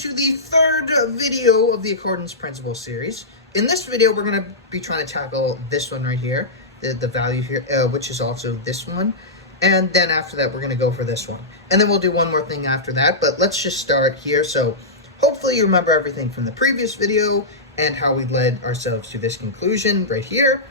to the third video of the accordance principle series. In this video, we're going to be trying to tackle this one right here, the value here, which is also this one. And then after that, we're going to go for this one. And then we'll do one more thing after that, but let's just start here. So hopefully you remember everything from the previous video and how we led ourselves to this conclusion right here.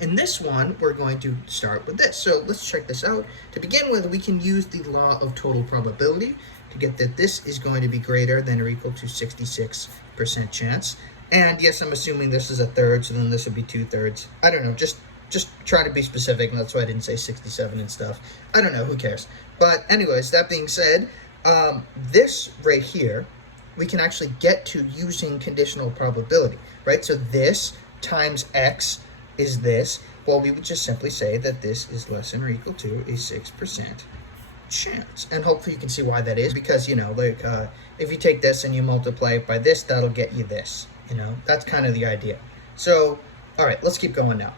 In this one, we're going to start with this. So let's check this out. To begin with, we can use the law of total probability to get that this is going to be greater than or equal to 66% chance. And yes, I'm assuming this is a third, so then this would be 2/3. I don't know, just try to be specific, and that's why I didn't say 67 and stuff. I don't know, who cares? But anyways, that being said, this right here, we can actually get to using conditional probability, right? So this times x is this. Well, we would just simply say that this is less than or equal to a 6% chance. And hopefully you can see why that is, because, you know, like, if you take this and you multiply it by this, that'll get you this, you know? That's kind of the idea. So, all right, let's keep going now.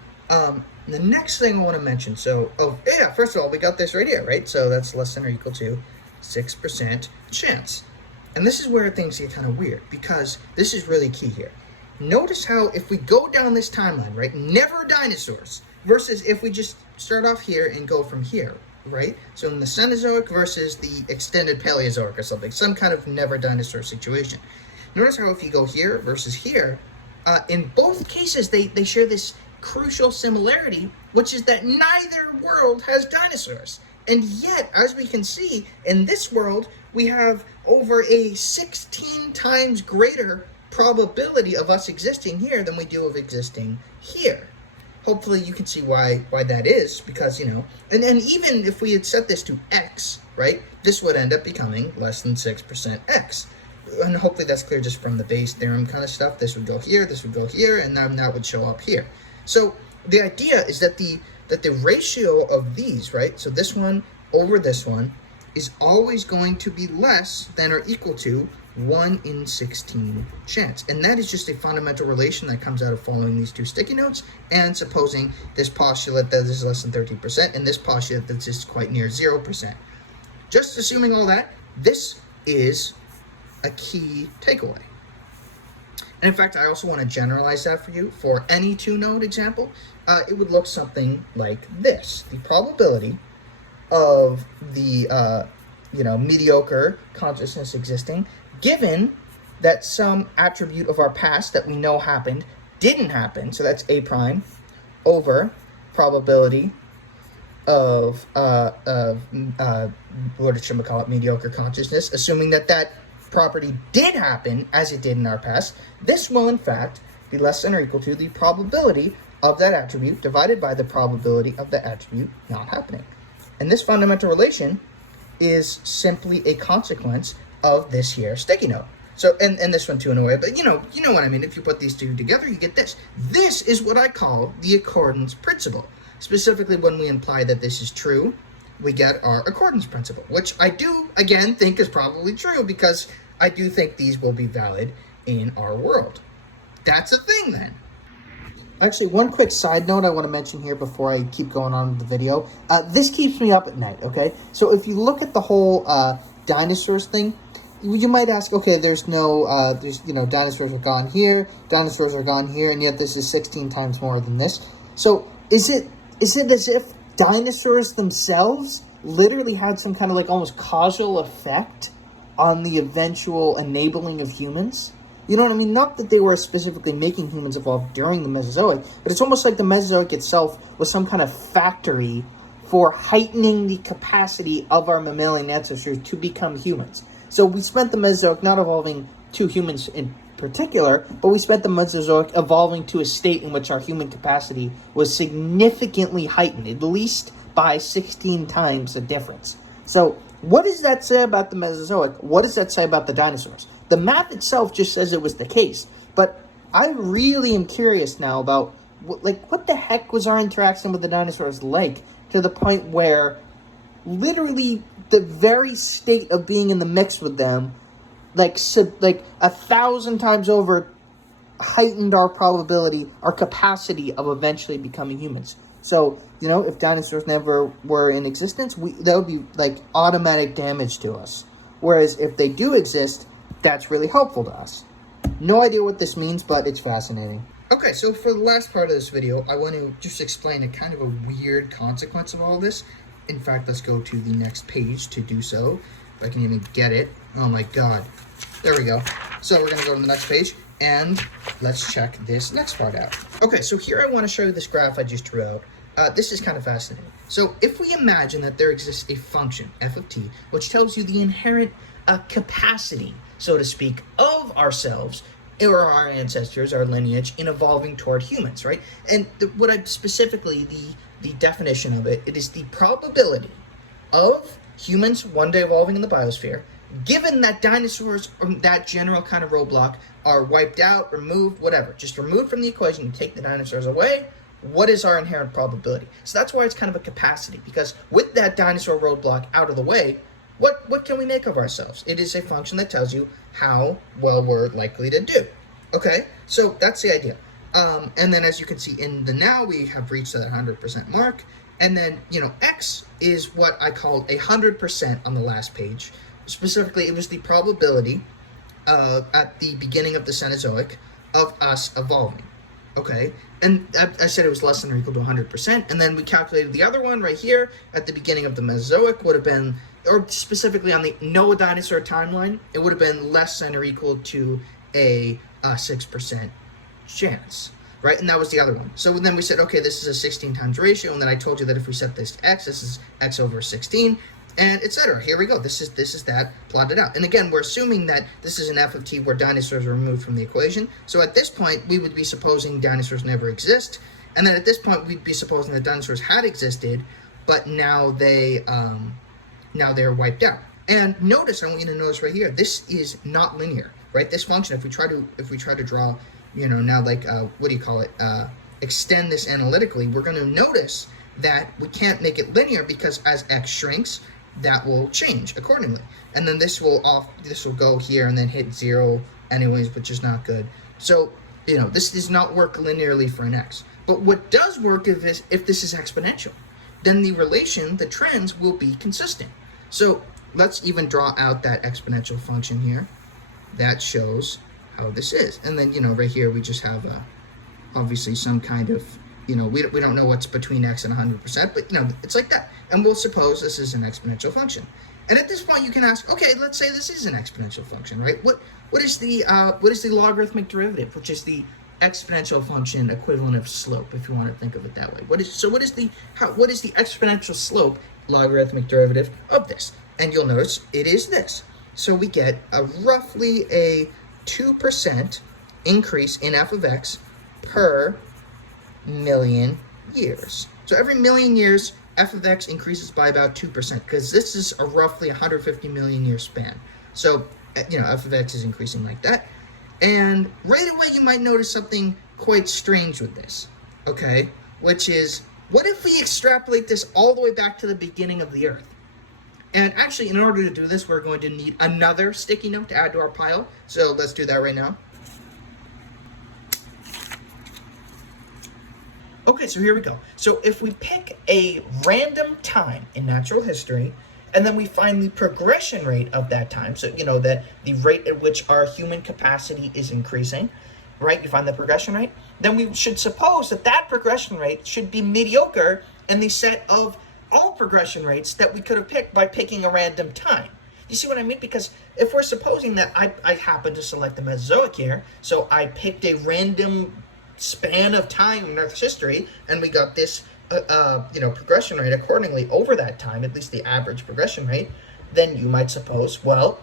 The next thing I want to mention, first of all, we got this right here, right? So that's less than or equal to 6% chance. And this is where things get kind of weird, because this is really key here. Notice how if we go down this timeline, right, never dinosaurs, versus if we just start off here and go from here, right? So in the Cenozoic versus the extended Paleozoic or something, some kind of never dinosaur situation. Notice how if you go here versus here, in both cases, they share this crucial similarity, which is that neither world has dinosaurs. And yet, as we can see, in this world, we have over a 16 times greater probability of us existing here than we do of existing here. Hopefully you can see why that is, because, you know, and even if we had set this to x, right, this would end up becoming less than 6% x. And hopefully that's clear just from the Bayes theorem kind of stuff. This would go here, and then that would show up here. So the idea is that the ratio of these, right, so this one over this one, is always going to be less than or equal to 1 in 16 chance. And that is just a fundamental relation that comes out of following these two sticky notes and supposing this postulate that is less than 13% and this postulate that is quite near 0%. Just assuming all that, this is a key takeaway. And in fact, I also want to generalize that for you. For any two-node example, it would look something like this. The probability of the mediocre consciousness existing, given that some attribute of our past that we know happened didn't happen, so that's A prime, over probability of what should we call it, mediocre consciousness, assuming that property did happen as it did in our past. This will in fact be less than or equal to the probability of that attribute divided by the probability of the attribute not happening. And this fundamental relation is simply a consequence of this here sticky note. So, and this one too in a way, but you know what I mean. If you put these two together, you get this. This is what I call the accordance principle. Specifically, when we imply that this is true, we get our accordance principle, which I do, again, think is probably true, because I do think these will be valid in our world. That's a thing then. Actually, one quick side note I want to mention here before I keep going on with the video. This keeps me up at night, okay? So if you look at the whole dinosaurs thing, you might ask, okay, there's dinosaurs are gone here, dinosaurs are gone here, and yet this is 16 times more than this. So is it as if dinosaurs themselves literally had some kind of like almost causal effect on the eventual enabling of humans? You know what I mean? Not that they were specifically making humans evolve during the Mesozoic, but it's almost like the Mesozoic itself was some kind of factory for heightening the capacity of our mammalian ancestors to become humans. So we spent the Mesozoic not evolving to humans in particular, but we spent the Mesozoic evolving to a state in which our human capacity was significantly heightened, at least by 16 times the difference. So what does that say about the Mesozoic? What does that say about the dinosaurs? The math itself just says it was the case, but I really am curious now about what the heck was our interaction with the dinosaurs like, to the point where literally the very state of being in the mix with them, like 1,000 times over, heightened our probability, our capacity of eventually becoming humans. So, you know, if dinosaurs never were in existence, that would be like automatic damage to us. Whereas if they do exist, that's really helpful to us. No idea what this means, but it's fascinating. Okay, so for the last part of this video, I want to just explain a kind of a weird consequence of all this. In fact, let's go to the next page to do so. If I can even get it. Oh my god. There we go. So we're going to go to the next page, and let's check this next part out. Okay, so here I want to show you this graph I just drew out. This is kind of fascinating. So if we imagine that there exists a function, f of t, which tells you the inherent capacity, so to speak, of ourselves, or our ancestors, our lineage, in evolving toward humans, right? And what I specifically, the definition of it, it is the probability of humans one day evolving in the biosphere, given that dinosaurs, or that general kind of roadblock, are wiped out, removed, whatever, just removed from the equation, you take the dinosaurs away, what is our inherent probability? So that's why it's kind of a capacity, because with that dinosaur roadblock out of the way, what can we make of ourselves? It is a function that tells you how well we're likely to do. Okay, so that's the idea. And then as you can see in the now, we have reached that 100% mark. And then, X is what I called 100% on the last page. Specifically, it was the probability at the beginning of the Cenozoic of us evolving. Okay, and I said it was less than or equal to 100%, and then we calculated the other one right here at the beginning of the Mesozoic would have been, or specifically on the Noah dinosaur timeline, it would have been less than or equal to a 6% chance, right? And that was the other one. So then we said, okay, this is a 16 times ratio, and then I told you that if we set this to x, this is x over 16, and etc. Here we go. This is that plotted out. And again, we're assuming that this is an f of t where dinosaurs are removed from the equation. So at this point, we would be supposing dinosaurs never exist. And then at this point, we'd be supposing that dinosaurs had existed, but now they're wiped out. And notice, I want you to notice right here, this is not linear, right? This function, if we try to draw, now like, what do you call it? Extend this analytically, we're going to notice that we can't make it linear because as x shrinks, that will change accordingly. And then this will go here and then hit 0 anyways, which is not good. So, this does not work linearly for an x. But what does work if this is exponential, then the trends will be consistent. So let's even draw out that exponential function here. That shows how this is. And then, right here we just have obviously some kind of, we don't know what's between x and 100%, but it's like that. And we'll suppose this is an exponential function. And at this point you can ask, okay, let's say this is an exponential function, right? What is the logarithmic derivative, which is the exponential function equivalent of slope, if you want to think of it that way? What is the exponential slope logarithmic derivative of this? And you'll notice it is this. So we get roughly a 2% increase in f of x per million years. So every million years, f of x increases by about 2%, because this is a roughly 150 million year span. So, f of x is increasing like that. And right away, you might notice something quite strange with this, okay? Which is, what if we extrapolate this all the way back to the beginning of the Earth? And actually, in order to do this, we're going to need another sticky note to add to our pile. So let's do that right now. Okay, so here we go. So if we pick a random time in natural history, and then we find the progression rate of that time, so that the rate at which our human capacity is increasing, right? You find the progression rate, then we should suppose that progression rate should be mediocre in the set of all progression rates that we could have picked by picking a random time. You see what I mean? Because if we're supposing that I happen to select the Mesozoic here, so I picked a random span of time in Earth's history, and we got this, progression rate accordingly over that time, at least the average progression rate, then you might suppose, well,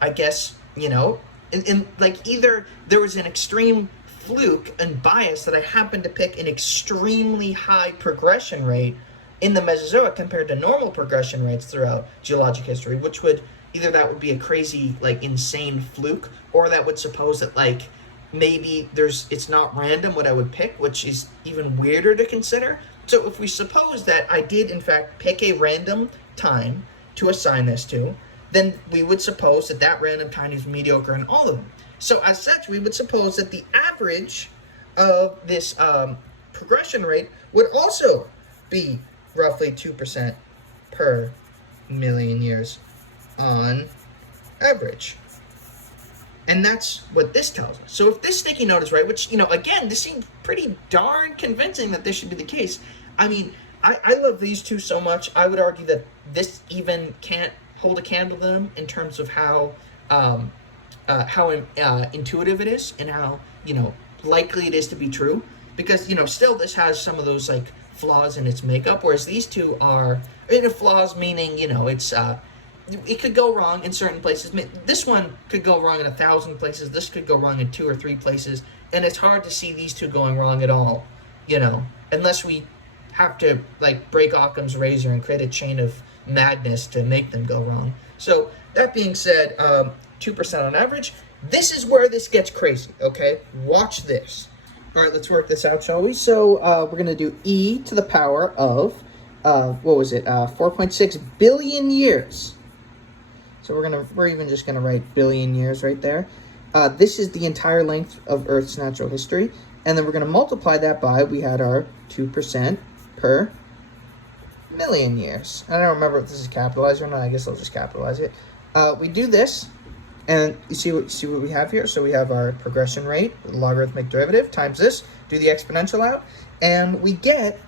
I guess, either there was an extreme fluke and bias that I happened to pick an extremely high progression rate in the Mesozoic compared to normal progression rates throughout geologic history, which would, either that would be a crazy, insane fluke, or that would suppose that, maybe it's not random what I would pick, which is even weirder to consider. So if we suppose that I did, in fact, pick a random time to assign this to, then we would suppose that random time is mediocre in all of them. So as such, we would suppose that the average of this progression rate would also be roughly 2% per million years on average. And that's what this tells us. So if this sticky note is right, which, again, this seems pretty darn convincing that this should be the case. I mean, I love these two so much. I would argue that this even can't hold a candle to them in terms of how intuitive it is and how, likely it is to be true. Because, still this has some of those, like, flaws in its makeup, whereas these two are, flaws meaning, it's, it could go wrong in certain places. This one could go wrong in 1,000 places. This could go wrong in 2 or 3 places. And it's hard to see these two going wrong at all, unless we have to, like, break Occam's razor and create a chain of madness to make them go wrong. So, that being said, 2% on average. This is where this gets crazy, okay? Watch this. All right, let's work this out, shall we? So, we're going to do e to the power of, 4.6 billion years. So we're even just gonna write billion years right there. This is the entire length of Earth's natural history, and then we're gonna multiply that by, we had our 2% per million years. I don't remember if this is capitalized or not. I guess I'll just capitalize it. We do this, and you see what we have here. So we have our progression rate, logarithmic derivative times this. Do the exponential out, and we get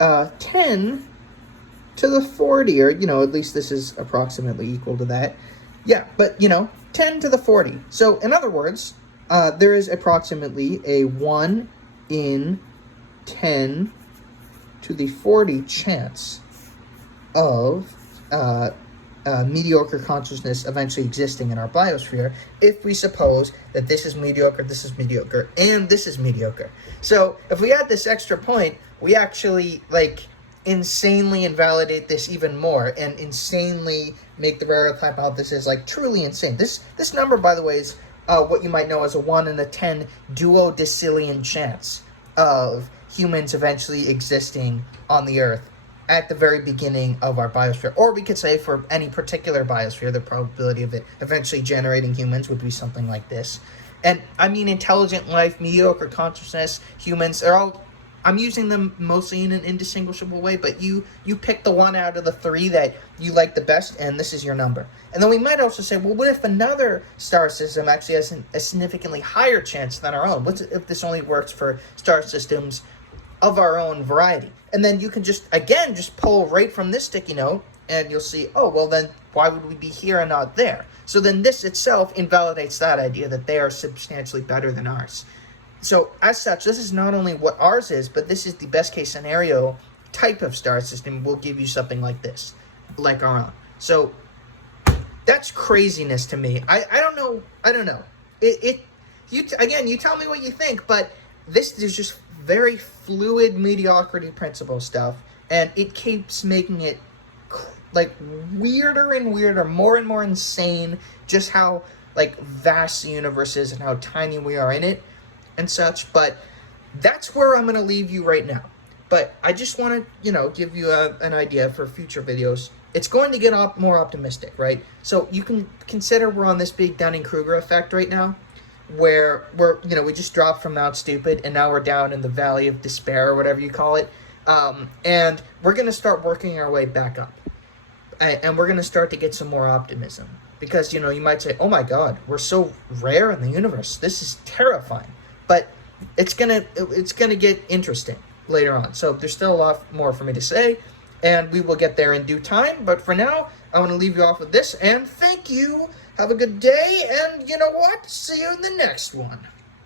10 to the 40, or, at least this is approximately equal to that. Yeah, but, 10 to the 40. So, in other words, there is approximately a 1 in 10 to the 40 chance of mediocre consciousness eventually existing in our biosphere if we suppose that this is mediocre, and this is mediocre. So, if we add this extra point, we actually, insanely invalidate this even more and insanely make the rare earth hypothesis truly insane. This number, by the way, is what you might know as a 1 in a 10 duodecillion chance of humans eventually existing on the Earth at the very beginning of our biosphere. Or we could say for any particular biosphere, the probability of it eventually generating humans would be something like this. And I mean intelligent life, mediocre consciousness, humans, they're all, I'm using them mostly in an indistinguishable way, but you pick the one out of the 3 that you like the best, and this is your number. And then we might also say, well, what if another star system actually has a significantly higher chance than our own? What if this only works for star systems of our own variety? And then you can just pull right from this sticky note, and you'll see, oh, well then, why would we be here and not there? So then this itself invalidates that idea that they are substantially better than ours. So, as such, this is not only what ours is, but this is the best case scenario type of star system. Will give you something like this, like our own. So, that's craziness to me. I don't know. You tell me what you think, but this is just very fluid mediocrity principle stuff, and it keeps making it weirder and weirder, more and more insane, just how vast the universe is and how tiny we are in it and such. But that's where I'm going to leave you right now. But I just want to, give you an idea for future videos. It's going to get more optimistic, right? So you can consider we're on this big Dunning-Kruger effect right now, where we just dropped from Mount Stupid, and now we're down in the Valley of Despair, or whatever you call it. And we're going to start working our way back up. And we're going to start to get some more optimism. Because, you might say, oh my God, we're so rare in the universe. This is terrifying. But it's gonna get interesting later on. So there's still a lot more for me to say, and we will get there in due time. But for now, I want to leave you off with this, and thank you. Have a good day, and you know what? See you in the next one.